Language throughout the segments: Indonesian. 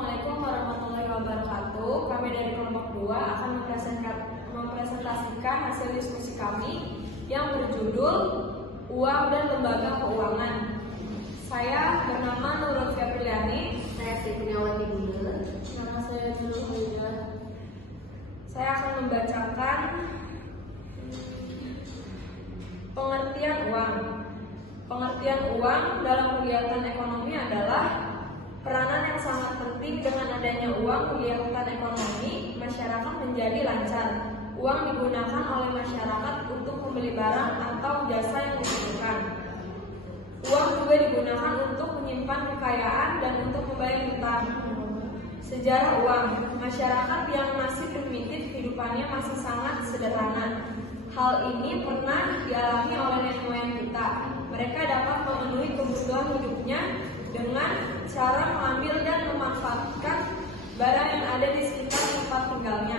Assalamualaikum warahmatullahi wabarakatuh. Kami dari kelompok 2 akan mempresentasikan hasil diskusi kami yang berjudul Uang dan Lembaga Keuangan. Saya bernama Nurul Febriliani. Saya Kurniawati Bunda. Nama saya Nurul Huda. Saya akan membacakan pengertian uang. Pengertian uang dalam kegiatan ekonomi adalah peranan yang sangat penting. Dengan adanya uang, kegiatan ekonomi masyarakat menjadi lancar. Uang digunakan oleh masyarakat untuk membeli barang atau jasa yang dibutuhkan. Uang juga digunakan untuk menyimpan kekayaan dan untuk membayar hutang. Sejarah uang, masyarakat yang masih primitif kehidupannya masih sangat sederhana. Hal ini pernah dialami oleh nenek moyang kita. Mereka dapat memenuhi kebutuhan hidupnya dengan cara mengambil dan memanfaatkan barang yang ada di sekitar tempat tinggalnya.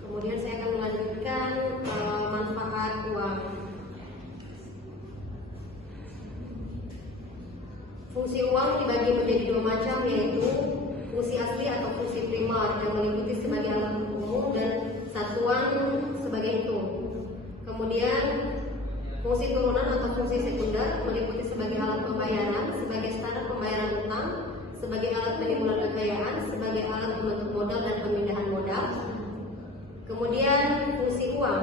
Kemudian saya akan melanjutkan manfaat uang. Fungsi uang dibagi menjadi dua macam, yaitu fungsi asli atau fungsi primer yang meliputi sebagai alat umum dan satuan sebagai itu. Kemudian fungsi turunan atau fungsi sekunder meliputi sebagai alat pembayaran, sebagai standar pembayaran utang, sebagai alat penimbunan kekayaan, sebagai alat membentuk modal dan pemindahan modal. Kemudian fungsi uang.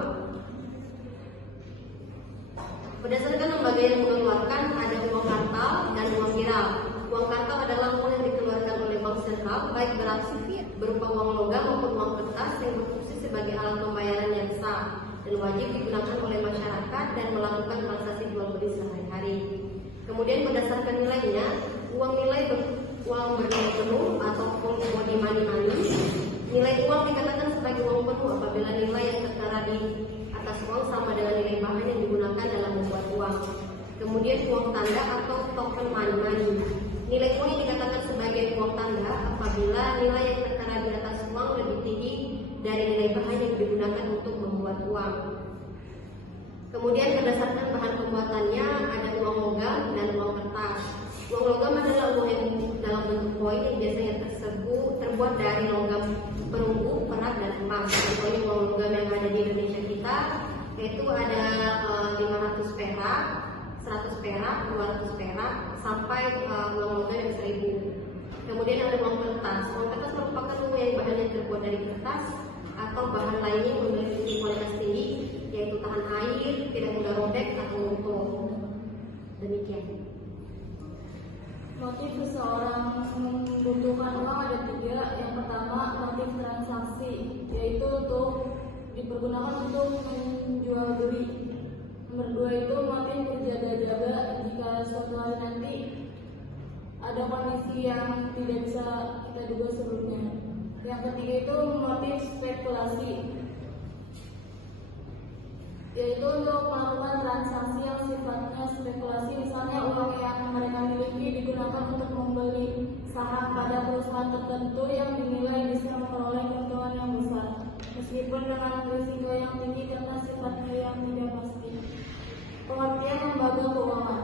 Berdasarkan lembaga yang mengeluarkan ada uang kartal dan uang viral. Uang kartal adalah uang yang dikeluarkan oleh bank sentral, baik berupa uang logam maupun uang kertas yang berfungsi sebagai alat pembayaran yang sah dan wajib digunakan oleh masyarakat dan melakukan transaksi jual beli sehari-hari. Kemudian berdasarkan nilainya, uang bernilai penuh atau full body money. Nilai uang dikatakan sebagai uang penuh apabila nilai yang tertera di atas uang sama dengan nilai bahan yang digunakan dalam membuat uang. Kemudian uang tanda atau token money. Nilai uang yang dikatakan sebagai uang tanda apabila nilai yang tertera di atas uang lebih tinggi dari nilai bahan yang digunakan untuk membuat uang. Kemudian berdasarkan bahan pembuatannya ada uang logam dan uang kertas. Uang logam adalah uang yang dalam bentuk koin yang biasanya terbuat dari logam perunggu, perak, dan emas. Contohnya uang logam yang ada di Indonesia kita yaitu ada 500 perak, 100 perak, 200 perak, sampai uang logam yang 1000. Kemudian ada uang kertas. Uang kertas merupakan uang yang bahannya terbuat dari kertas atau bahan lainnya yang memiliki kualitas tinggi, yaitu tahan air, tidak mudah robek atau luntur. Demikian. Motif seseorang membutuhkan uang ada 3. Yang pertama, motif transaksi, yaitu untuk dipergunakan untuk menjual beli. Nomor 2 itu motif berjaga-jaga jika suatu hari nanti ada kondisi yang tidak bisa kita duga sebelumnya. Yang ketiga itu motif spekulasi, yaitu untuk melakukan transaksi yang sifatnya spekulasi. Misalnya uang yang mereka miliki digunakan untuk membeli saham pada perusahaan tertentu yang dinilai bisa memperoleh keuntungan yang besar, meskipun dengan risiko yang tinggi karena sifatnya yang tidak pasti. Pengertian lembaga keuangan.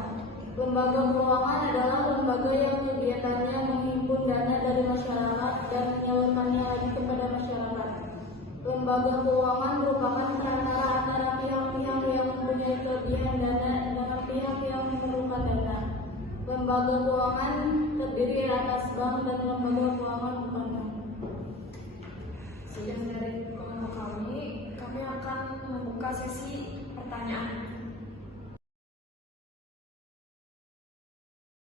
Lembaga keuangan adalah lembaga yang kegiatannya menghimpun dana dari masyarakat dan menyalurkannya lagi kepada masyarakat. Lembaga keuangan merupakan perantara antara pihak-pihak yang mempunyai kelebihan dana dengan pihak yang memerlukan dana. Lembaga keuangan terdiri atas bank dan lembaga keuangan bukan bank. Sekian dari kelompok kami akan membuka sesi pertanyaan.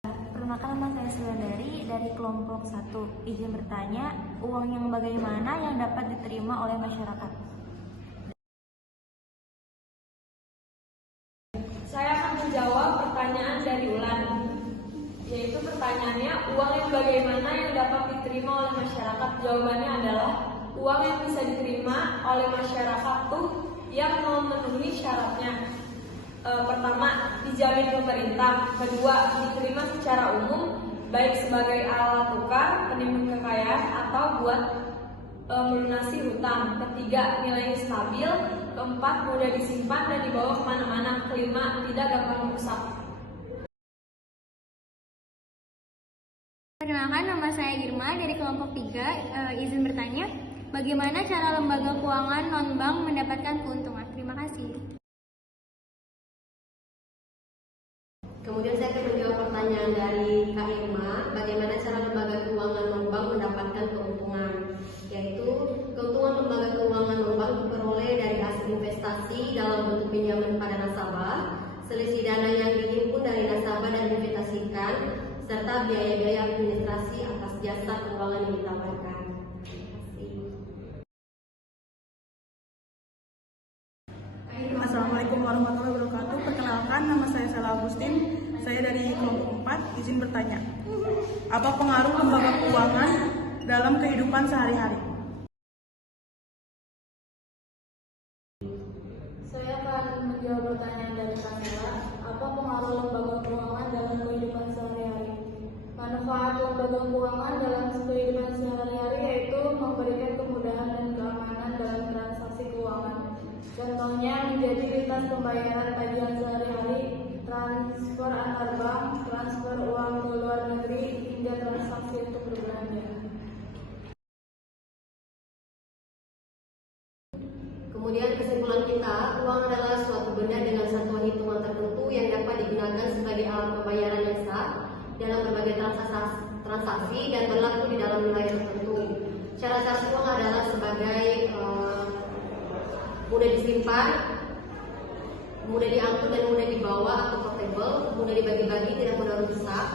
Perkenalkan, nama saya Sulandari dari kelompok 1. Izin bertanya, uang yang bagaimana yang dapat diterima oleh masyarakat? Saya akan menjawab pertanyaan dari Ulan, yaitu pertanyaannya, uang yang bagaimana yang dapat diterima oleh masyarakat? Jawabannya adalah uang yang bisa diterima oleh masyarakat tuh yang memenuhi syaratnya. Pertama, dijamin pemerintah. Kedua, diterima secara umum, baik sebagai alat tukar, penimbun kekayaan, atau buat melunasi hutang. Ketiga, nilainya stabil. Keempat, mudah disimpan dan dibawa kemana-mana. Kelima, tidak gampang rusak. Perkenalkan, nama saya Irma dari kelompok 3. Izin bertanya, bagaimana cara lembaga keuangan non-bank mendapatkan keuntungan? Terima kasih. Kemudian saya akan menjawab pertanyaan dari Kak Irma, bagaimana cara lembaga keuangan non-bank mendapatkan keuntungan? Yaitu, keuntungan lembaga keuangan non-bank diperoleh dari hasil investasi dalam bentuk pinjaman pada nasabah, selisih dana yang dihimpun dari nasabah dan diinvestasikan, serta biaya-biaya administrasi atas jasa keuangan yang ditawarkan. Assalamualaikum warahmatullahi wabarakatuh. Perkenalkan, nama saya Sela Agustin. Saya dari kelompok 4. Izin bertanya, apa pengaruh lembaga keuangan dalam kehidupan sehari-hari? Saya akan menjawab pertanyaan dari Kamila. Apa pengaruh lembaga keuangan dalam kehidupan sehari-hari? Manfaat lembaga keuangan dalam kehidupan sehari-hari yaitu memberikan kemudahan dan keamanan dalam transaksi keuangan. Contohnya menjadi lintas pembayaran tagihan sehari-hari, transfer antar bank, transfer uang ke luar negeri, hingga transaksi untuk berbelanja. Kemudian kesimpulan kita, uang adalah suatu benda dengan satuan hitungan tertentu yang dapat digunakan sebagai alat pembayaran yang sah dalam berbagai transaksi dan berlaku di dalam wilayah tertentu. Cara cari uang adalah sebagai mudah disimpan, mudah diangkut dan mudah dibawa atau portable, mudah dibagi-bagi, tidak mudah rusak,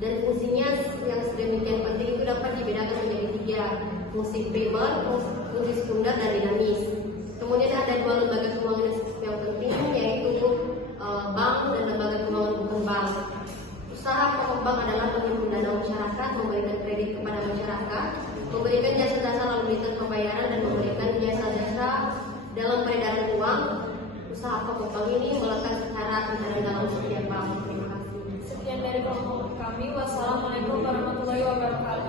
dan fungsinya yang sedemikian penting itu dapat dibedakan menjadi 3, fungsi primer, fungsi sekunder, dan dinamis. Kemudian ada 2 lembaga keuangan yang penting, yaitu bank dan lembaga keuangan bukan bank. Usaha pokok bank adalah menghimpun dana masyarakat, memberikan kredit kepada masyarakat, memberikan jasa-jasa lalu lintas pembayaran, dan memberikan jasa-jasa dalam peredaran uang. Usaha pokok bank ini melekat secara inherent dalam setiap bank. Terima kasih. Sekian dari kelompok kami. Wassalamualaikum warahmatullahi wabarakatuh.